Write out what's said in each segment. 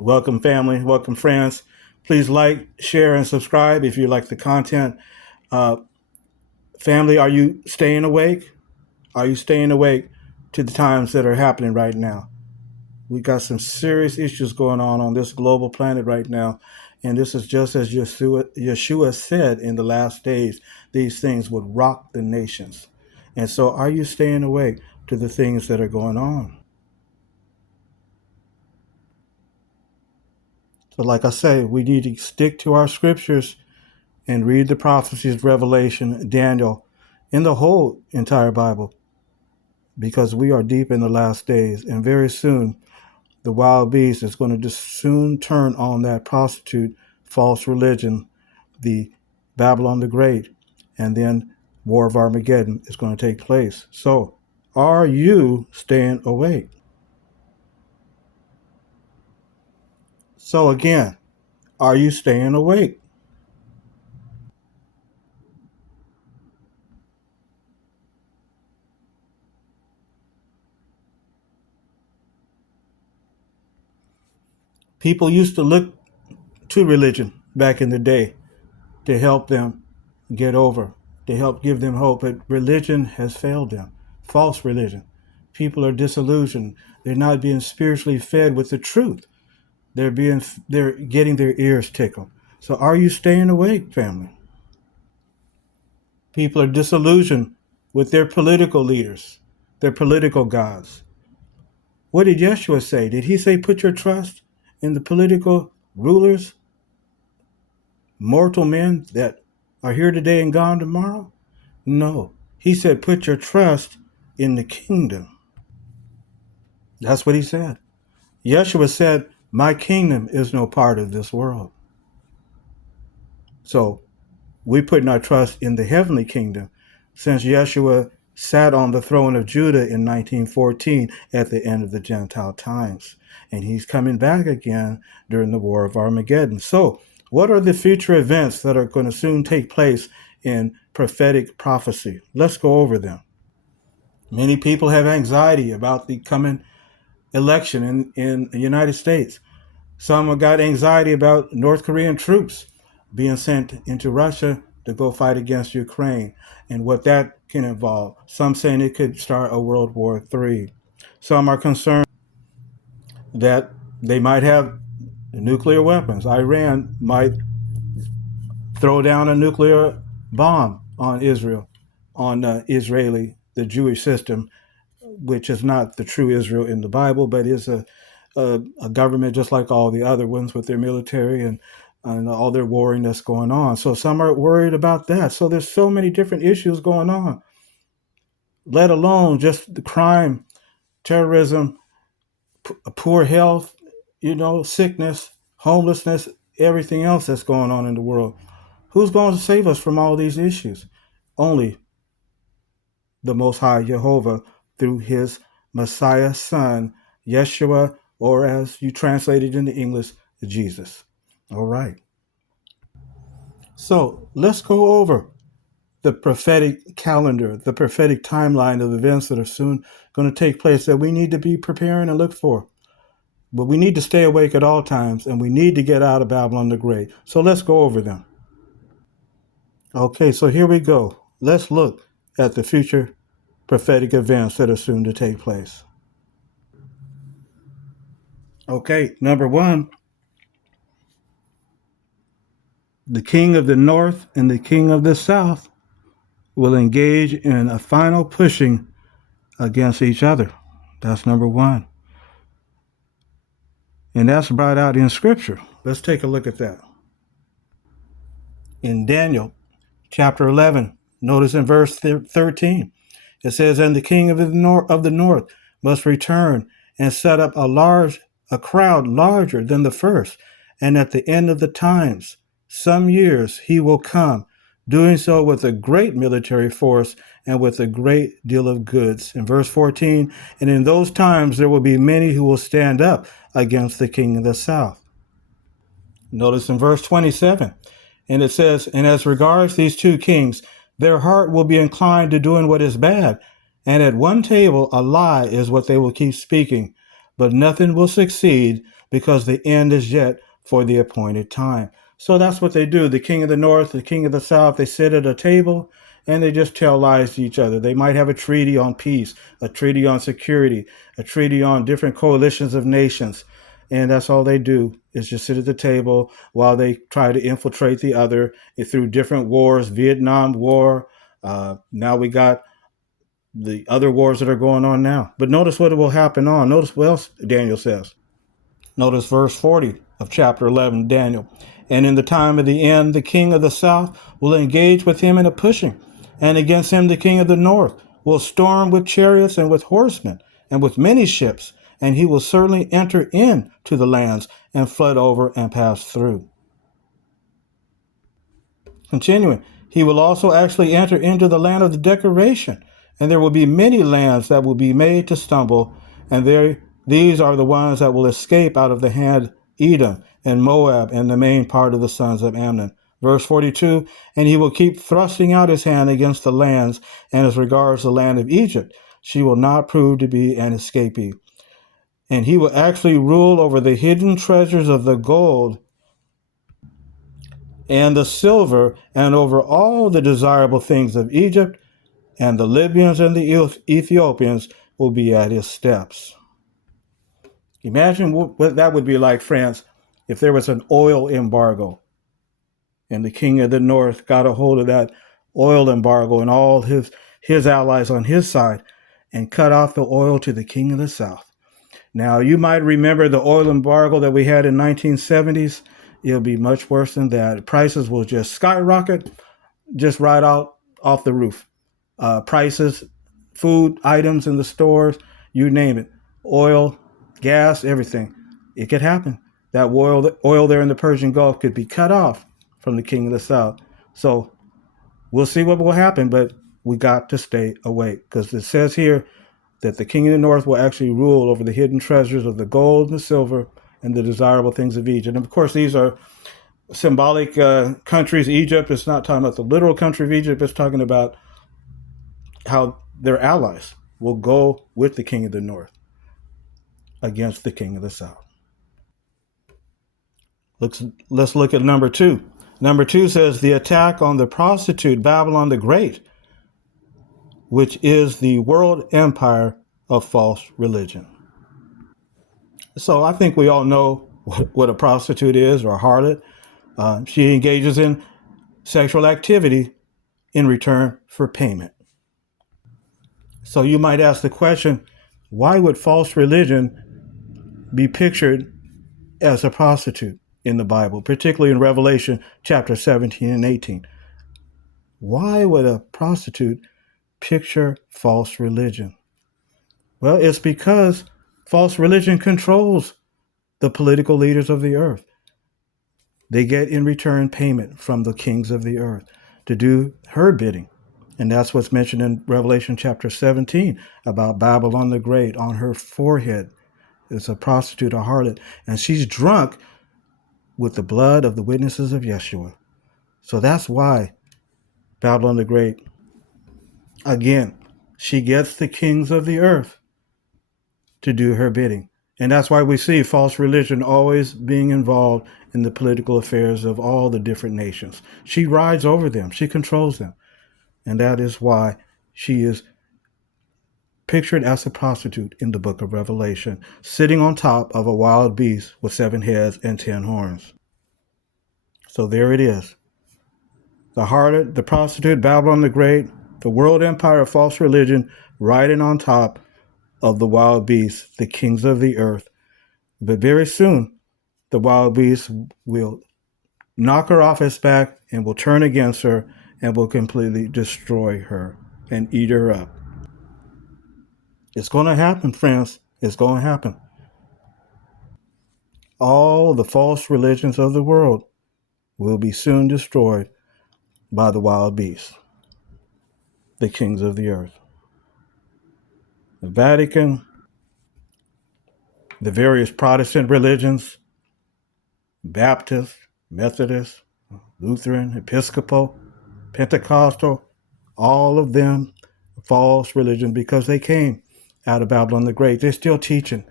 Welcome, family. Welcome, friends. Please like, share, and subscribe if you like the content. Uh, Family, are you staying awake? Are you staying awake to the times that are happening right now? We got some serious issues going on this global planet right now. And this is just as Yeshua said in the last days, these things would rock the nations. And so, are you staying awake to the things that are going on? So, like I say, we need to stick to our scriptures and read the prophecies, Revelation, Daniel, in the whole entire Bible, because we are deep in the last days. And very soon, the wild beast is going to just soon turn on that prostitute, false religion, the Babylon the Great, and then War of Armageddon is going to take place. So, are you staying awake? So, again, are you staying awake? People used to look to religion back in the day to help them get over, to help give them hope. But religion has failed them. False religion. People are disillusioned. They're not being spiritually fed with the truth. They're getting their ears tickled. So are you staying awake, family? People are disillusioned with their political leaders, their political gods. What did Yeshua say? Did he say put your trust in the political rulers, mortal men that are here today and gone tomorrow? No. He said, put your trust in the kingdom. That's what he said. Yeshua said, my kingdom is no part of this world. So we're putting our trust in the heavenly kingdom since Yeshua sat on the throne of Judah in 1914 at the end of the Gentile times. And he's coming back again during the War of Armageddon. So what are the future events that are going to soon take place in prophetic prophecy? Let's go over them. Many people have anxiety about the coming election in the United States. Some have got anxiety about North Korean troops being sent into Russia to go fight against Ukraine and what that can involve. Some saying it could start a World War III. Some are concerned that they might have nuclear weapons. Iran might throw down a nuclear bomb on Israel, on the Jewish system, which is not the true Israel in the Bible, but is a government just like all the other ones with their military and all their warring that's going on. So some are worried about that. So there's so many different issues going on, let alone just the crime, terrorism, poor health, sickness, homelessness, everything else that's going on in the world. Who's going to save us from all these issues? Only the Most High Jehovah through his Messiah son, Yeshua, or as you translate it into English, Jesus. All right. So let's go over the prophetic calendar, the prophetic timeline of events that are soon going to take place that we need to be preparing and look for. But we need to stay awake at all times, and we need to get out of Babylon the Great. So let's go over them. Okay, so here we go. Let's look at the future prophetic events that are soon to take place. Okay, number one, the king of the north and the king of the south will engage in a final pushing against each other. That's number one. And that's brought out in scripture. Let's take a look at that. In Daniel chapter 11, notice in verse 13, it says, and the king of the north must return and set up a crowd larger than the first. And at the end of the times, some years, he will come, doing so with a great military force and with a great deal of goods. In verse 14, and in those times there will be many who will stand up against the king of the south. Notice in verse 27, and it says, and as regards these two kings, their heart will be inclined to doing what is bad, and at one table a lie is what they will keep speaking. but nothing will succeed because the end is yet for the appointed time. So that's what they do. The king of the north, the king of the south, they sit at a table and they just tell lies to each other. They might have a treaty on peace, a treaty on security, a treaty on different coalitions of nations. And that's all they do is just sit at the table while they try to infiltrate the other through different wars, Vietnam War. Now we got the other wars that are going on now. But notice what will happen on. Notice what else Daniel says. Notice verse 40 of chapter 11, Daniel. And in the time of the end, the king of the south will engage with him in a pushing, and against him the king of the north will storm with chariots and with horsemen and with many ships, and he will certainly enter into the lands and flood over and pass through. Continuing, he will also actually enter into the land of the decoration, and there will be many lands that will be made to stumble, and these are the ones that will escape out of the hand Edom and Moab and the main part of the sons of Ammon. Verse 42, and he will keep thrusting out his hand against the lands, and as regards the land of Egypt, she will not prove to be an escapee. And he will actually rule over the hidden treasures of the gold and the silver, and over all the desirable things of Egypt, and the Libyans and the Ethiopians will be at his steps. Imagine what that would be like, friends, if there was an oil embargo and the king of the north got a hold of that oil embargo and all his allies on his side and cut off the oil to the king of the south. Now, you might remember the oil embargo that we had in 1970s. It'll be much worse than that. Prices will just skyrocket, just right out off the roof. Prices, food items in the stores, you name it, oil, gas, everything. It could happen. That oil there in the Persian Gulf could be cut off from the king of the south. So we'll see what will happen, but we got to stay awake, because it says here that the king of the north will actually rule over the hidden treasures of the gold and the silver and the desirable things of Egypt. And of course, these are symbolic countries. Egypt is not talking about the literal country of Egypt. It's talking about how their allies will go with the king of the north against the king of the south. Let's look at number 2. Number 2 says the attack on the prostitute Babylon the Great, which is the world empire of false religion. So I think we all know what a prostitute is, or a harlot. She engages in sexual activity in return for payment. So you might ask the question, why would false religion be pictured as a prostitute in the Bible, particularly in Revelation chapter 17 and 18? Why would a prostitute picture false religion? Well, it's because false religion controls the political leaders of the earth. They get in return payment from the kings of the earth to do her bidding. And that's what's mentioned in Revelation chapter 17 about Babylon the Great. On her forehead is a prostitute, a harlot, and she's drunk with the blood of the witnesses of Yeshua. So that's why Babylon the Great, again, she gets the kings of the earth to do her bidding. And that's why we see false religion always being involved in the political affairs of all the different nations. She rides over them. She controls them. And that is why she is pictured as a prostitute in the book of Revelation, sitting on top of a wild beast with 7 heads and 10 horns. So there it is. The harlot, the prostitute, Babylon the Great, the world empire of false religion, riding on top of the wild beasts, the kings of the earth. But very soon, the wild beast will knock her off its back and will turn against her and will completely destroy her and eat her up. It's going to happen, friends. It's going to happen. All the false religions of the world will be soon destroyed by the wild beasts, the kings of the earth. The Vatican, the various Protestant religions, Baptist, Methodist, Lutheran, Episcopal, Pentecostal, all of them false religion, because they came out of Babylon the Great. They're still teaching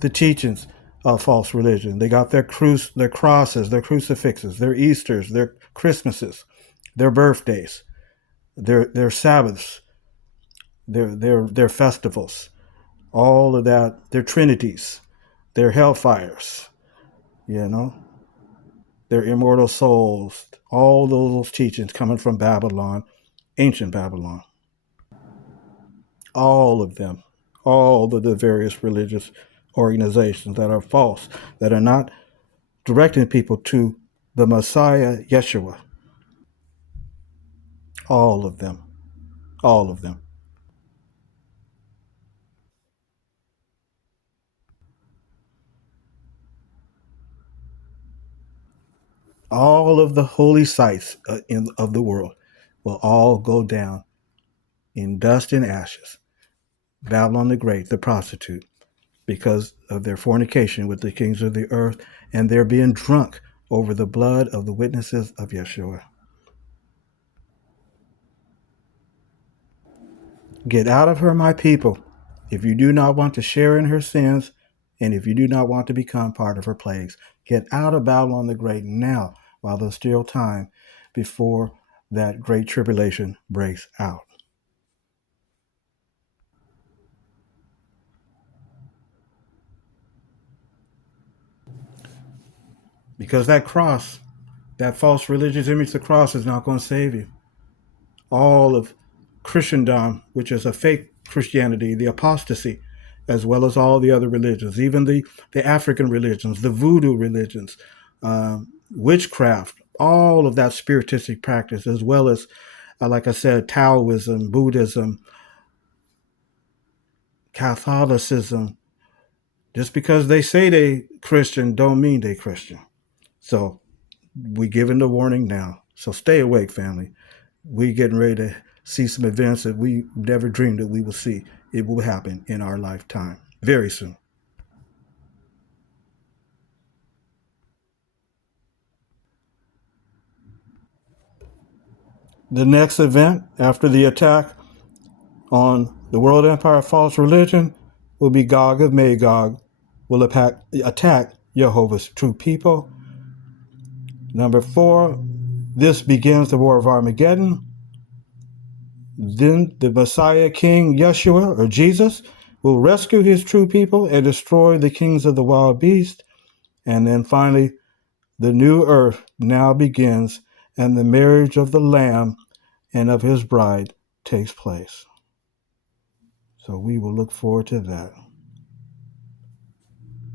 the teachings of false religion. They got their crosses, their crucifixes, their Easters, their Christmases, their birthdays, their Sabbaths, their festivals, all of that, their trinities, their hellfires, you know, their immortal souls, all those teachings coming from Babylon, ancient Babylon. All of them, all of the various religious organizations that are false, that are not directing people to the Messiah, Yeshua. All of them. All of them. All of the holy sites of the world will all go down in dust and ashes. Babylon the Great, the prostitute, because of their fornication with the kings of the earth, and their being drunk over the blood of the witnesses of Yeshua. Get out of her, my people, if you do not want to share in her sins, and if you do not want to become part of her plagues. Get out of Babylon the Great now, while there's still time before that great tribulation breaks out. Because that cross, that false religious image of the cross, is not going to save you. All of Christendom, which is a fake Christianity, the apostasy, as well as all the other religions, even the African religions, the voodoo religions, witchcraft, all of that spiritistic practice, as well as, like I said, Taoism, Buddhism, Catholicism. Just because they say they Christian don't mean they Christian. So we giving the warning now. So stay awake, family. We getting ready to see some events that we never dreamed that we will see. It will happen in our lifetime very soon. The next event after the attack on the world empire of false religion will be Gog of Magog will attack Jehovah's true people. Number 4, this begins the war of Armageddon. Then the Messiah King Yeshua, or Jesus, will rescue his true people and destroy the kings of the wild beast. And then finally, the new earth now begins, and the marriage of the Lamb and of his bride takes place. So we will look forward to that.